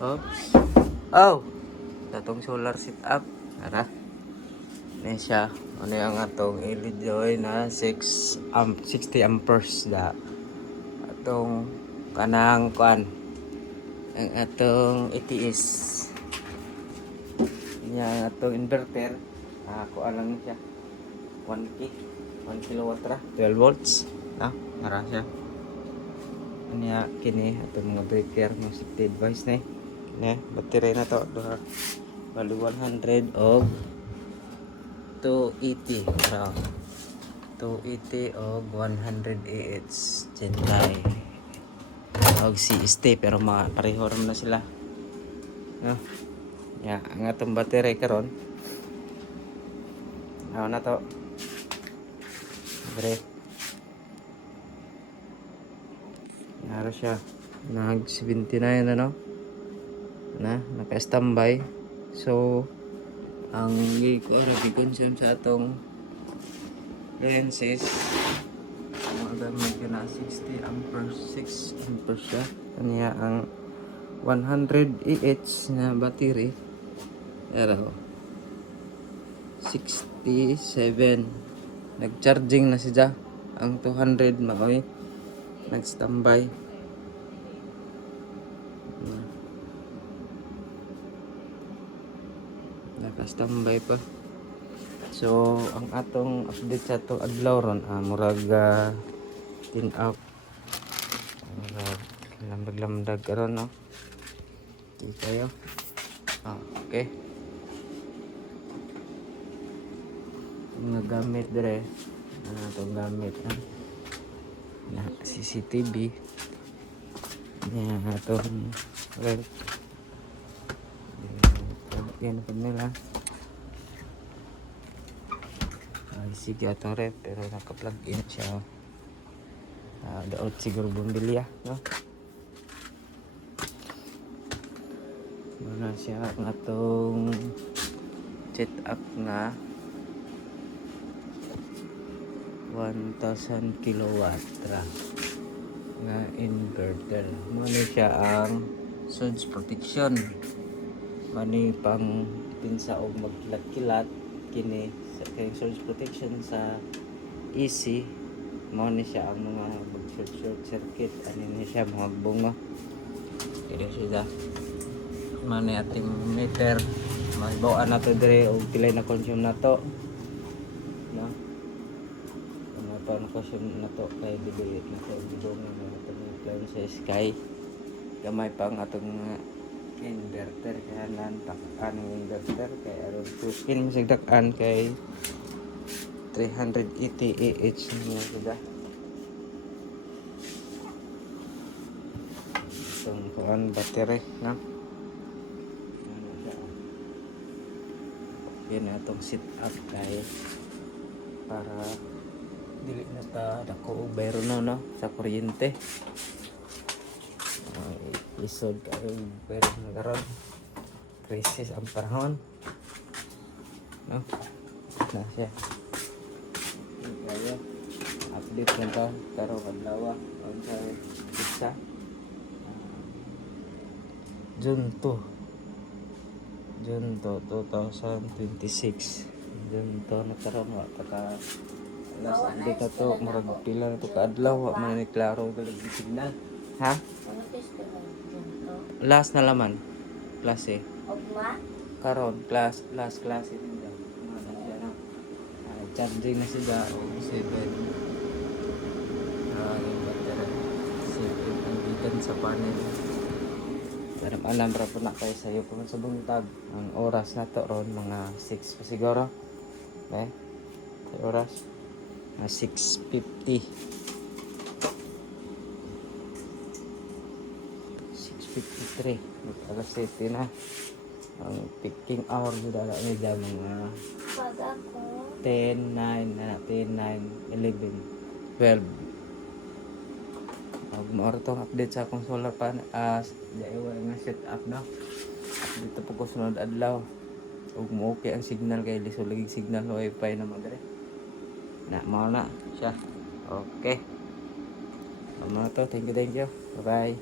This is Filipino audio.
Oops. Oh! Datong solar setup. Ara. Ini siya. Ano yung atong LED na 60 amperes da. Atong kanang kuan. Ang atong ATS. Yang atong inverter. Kuan lang siya. 1 kilowatt ra. 12 volts. Ara siya. Anya kini atong mga breaker ng safety device na. Battery na to. Bali 100 og 280 raw. 280 og 100 AH Gentai. Og CST pero pareho ram na sila. Ang atong battery karon. Na to.Bre. Naro siya. Nag 79 naka-standby. So ang i-consume sa atong lenses mga gamit ka na 60 amperes 6 amperes siya. Kanya ang 100 AH na battery pero 67 nag-charging na siya. Ang 200 maoy nag-standby. Naka-standby pa. So ang atong update sa atong adlaw ron murag tin-up lamdag karon no. Okay kayo. Okay. Mga gamit dire atong gamit na CCTV atong ref yan pa nila. Sige atong ref pero naka-plug in siya. Daot siguro bumbilya no. Muna siya ang atong setup nga 1000 kilowatt ra nga inverter. Muna siya ang surge protection. Mani pang pinsa og magkilat-kilat kini sa kay surge protection sa AC. Muna siya ang mga mag-short circuit ani siya mga bunga. Kaya siya mani ating meter mahibaw na to dire og pilay na consume na to no. Ano consume na to kay dili na to bidong na atong sa sky gamay pang atong inverter kaya nan takan ng inverter kay aron tuskin sigdakan kay 380 AH niya sudah itong kuan battery na yan atong sit up kay para dili na ta dako og bayro no sa kuryente. Isod kayo pero nagaroon crisis ang panahon no na siya kaya update na to karon adlaw on sa isa June 2026 June 2 na karon wa taka last update to murag pila na to ka adlaw wa man ni klaro galag signal ha. Last na laman klase karon last klase din daw charging na siya o 7 yung battery 7 ang bigan sa panel alam ra po na kayo sa'yo kung sa buntag ang oras na to ron mga 6 pa siguro oras 6:50 6:53 alas 7 na ang picking hour nila niya mga 10, 9, 11, 12 maoro tong update sa akong solar panel daiwa nga set up na dito po ko sunod adlaw ug mo okay ang signal kay liso lagi signal wifi na madre na mao na siya okay mga to thank you bye bye.